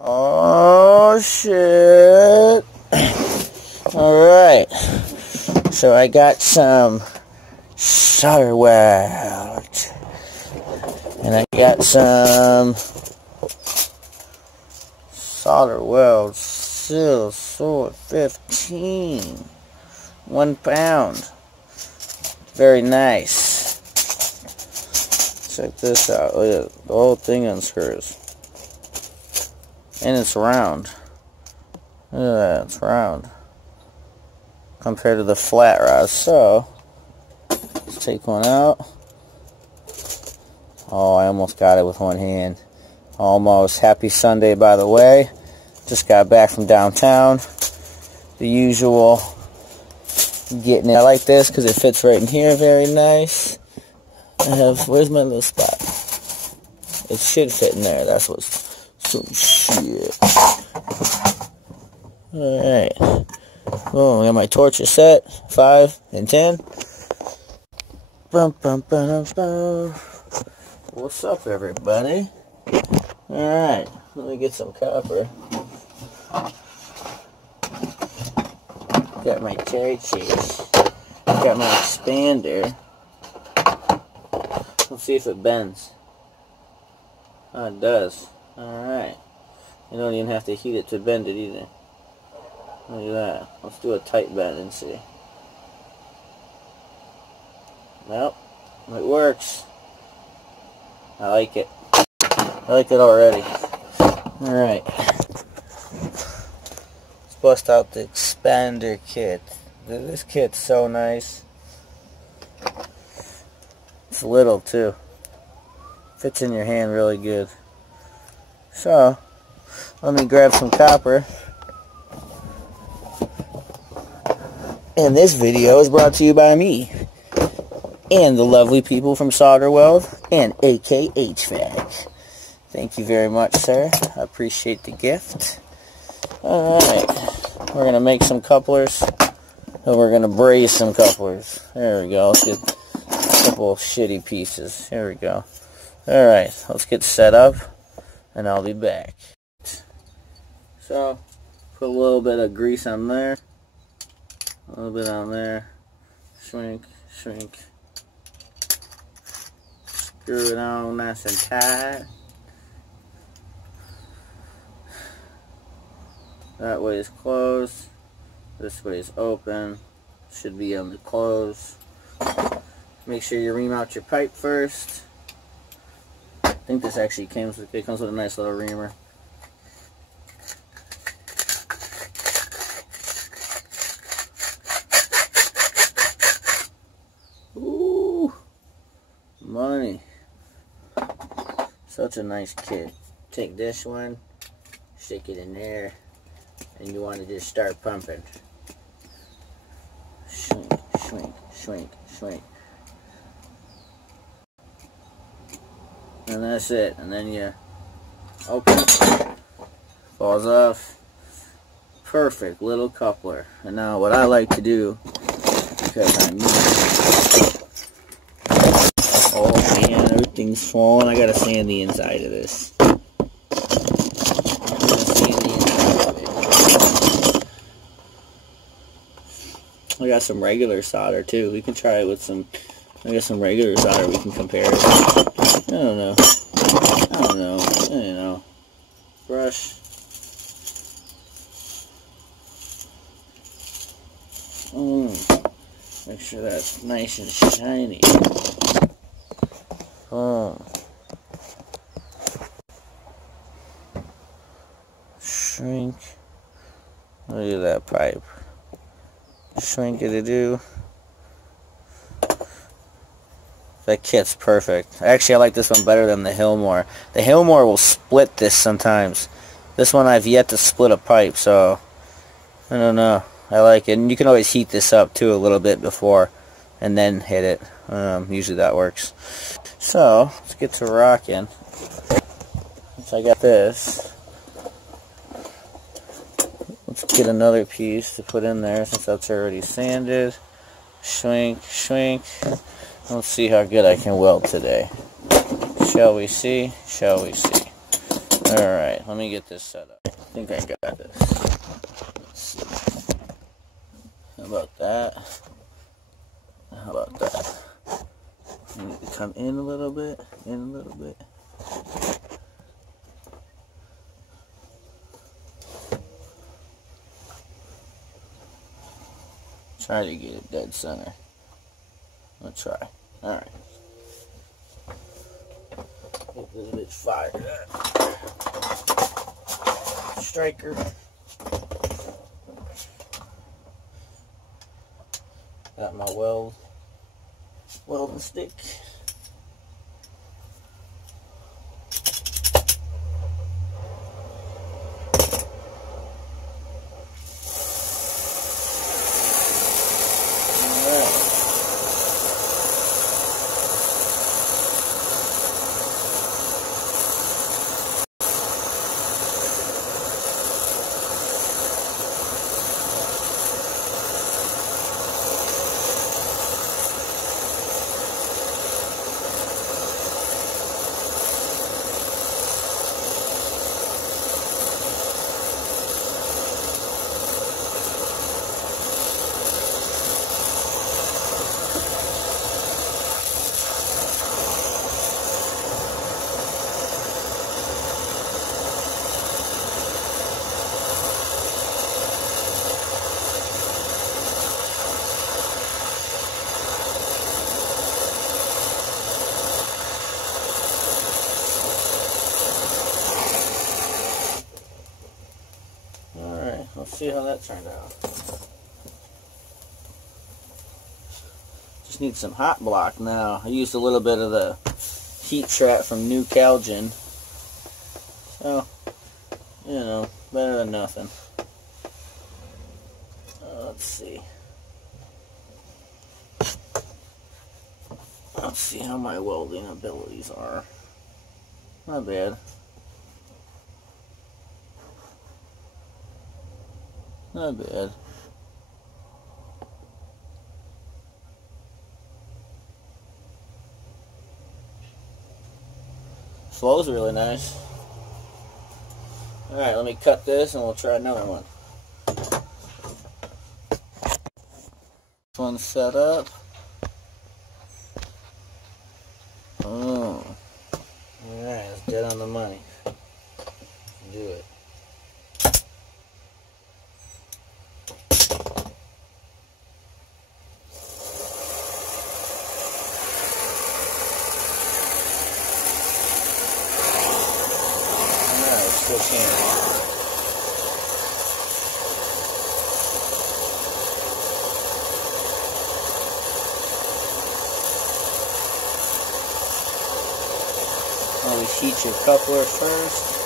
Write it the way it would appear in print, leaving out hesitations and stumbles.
Oh shit. Alright. So I got some solder weld. And I got some solder weld seal sword 15. 1 pound. Very nice. Check this out. Look at the whole thing unscrews. And it's round. Look at that, it's round. Compared to the flat rod. So, let's take one out. Oh, I almost got it with one hand. Almost. Happy Sunday, by the way. Just got back from downtown. The usual. Getting it. I like this because it fits right in here. Very nice. I have, where's my little spot? It should fit in there. That's what's some shit. Alright. Boom, I got my torches set. 5 and 10. Bum, bum, bum, bum. What's up, everybody? Alright, let me get some copper. Got my torches. Got my expander. Let's see if it bends. Oh, it does. Alright. You don't even have to heat it to bend it either. Look at that. Let's do a tight bend and see. Nope. It works. I like it. I like it already. Alright. Let's bust out the expander kit. This kit's so nice. It's little too. Fits in your hand really good. So, let me grab some copper. And this video is brought to you by me and the lovely people from Solder Weld and AK Hvac. Thank you very much, sir. I appreciate the gift. Alright, we're going to make some couplers and we're going to braze some couplers. There we go. Let's get a couple of shitty pieces. Here we go. Alright, let's get set up and I'll be back. So, put a little bit of grease on there. A little bit on there. Shrink, shrink. Screw it on nice and tight. That way is closed. This way is open. Should be on the close. Make sure you ream out your pipe first. I think this actually comes with a nice little reamer. Ooh, money. Such a nice kit. Take this one, stick it in there, and you want to just start pumping. Shrink, shrink, shrink, shrink. And that's it. And then you open it. Falls off. Perfect little coupler. And now what I like to do, because I need, oh man, everything's falling. I gotta sand the inside of this. I got some regular solder too. We can try it with some. I got some regular solder. We can compare it. I don't know. I don't know. I don't know. Brush. Make sure that's nice and shiny. Shrink. Look at that pipe. Shrink it to do. That kit's perfect. Actually, I like this one better than the Hillmore. The Hillmore will split this sometimes. This one I've yet to split a pipe, so I don't know. I like it. And you can always heat this up too a little bit before and then hit it. Usually that works. So, let's get to rocking. Once I got this, let's get another piece to put in there since that's already sanded. Shrink, shrink. Let's see how good I can weld today. Shall we see? Shall we see? Alright, let me get this set up. I think I got this. Let's see. How about that? How about that? I need to come in a little bit, in a little bit. Try to get it dead center. I'll try. Alright. Get a little bit fired up. Striker. Got my welding stick. Let's see how that turned out. Just need some hot block now. I used a little bit of the heat trap from New Calgen. So, you know, better than nothing. Let's see. Let's see how my welding abilities are. Not bad. Not bad. Flow's really nice. Alright, let me cut this and we'll try another one. This one's set up. Oh. Alright, it's dead on the money. Do it. Switch hands. Always heat your coupler first.